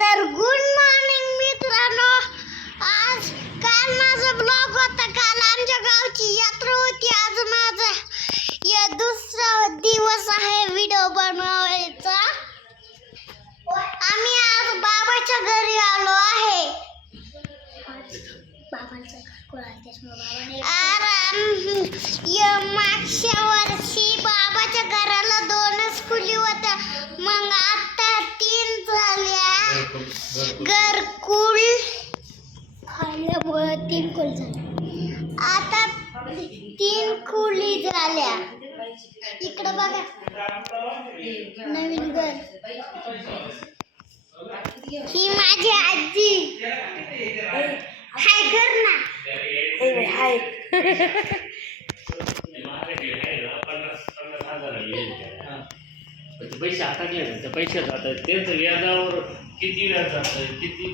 तर good morning मित्रांनो, आज काल माझा ब्लॉग होता. काल आमच्या गावची यात्रा होती. आज माझा या दुसरा दिवस आहे व्हिडिओ बनवायचा. आम्ही आज बाबाच्या घरी आलो आहे. मागच्या वर्षी बाबाच्या घराला 2च खोली होत्या, मग आता 3 झाल्या. घरकुल खाल्ल्यामुळे 3 खोली झाल्या. आता 3 खोली झाल्या. इकडे बघा, नवीन घर. ही माझी आजी. हाय कर ना. हाय. पैसे हातातले ना, त्या पैशात आता तेच व्याजावर किती व्याज जातं, किती.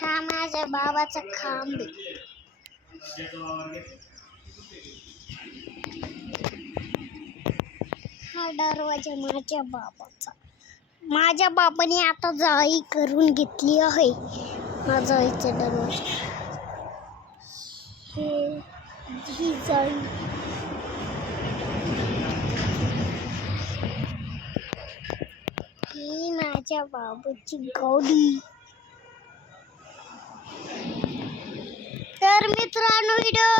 हा माझ्या बाबाचा खांब. हा दरवाजा माझ्या बाबाचा. माझ्या बाबाने आता जाळी करून घेतली आहे. हा जाळीचा दरवाजा. ही जाळी. ही माझ्या बाबाची गाडी. तर मित्रांनो, व्हिडिओ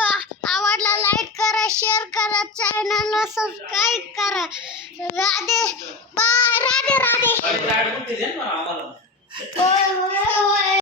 आवडला लाईक करा, शेअर करा, चॅनलला सबस्क्राईब करा. राधे बाय. राधे राधे.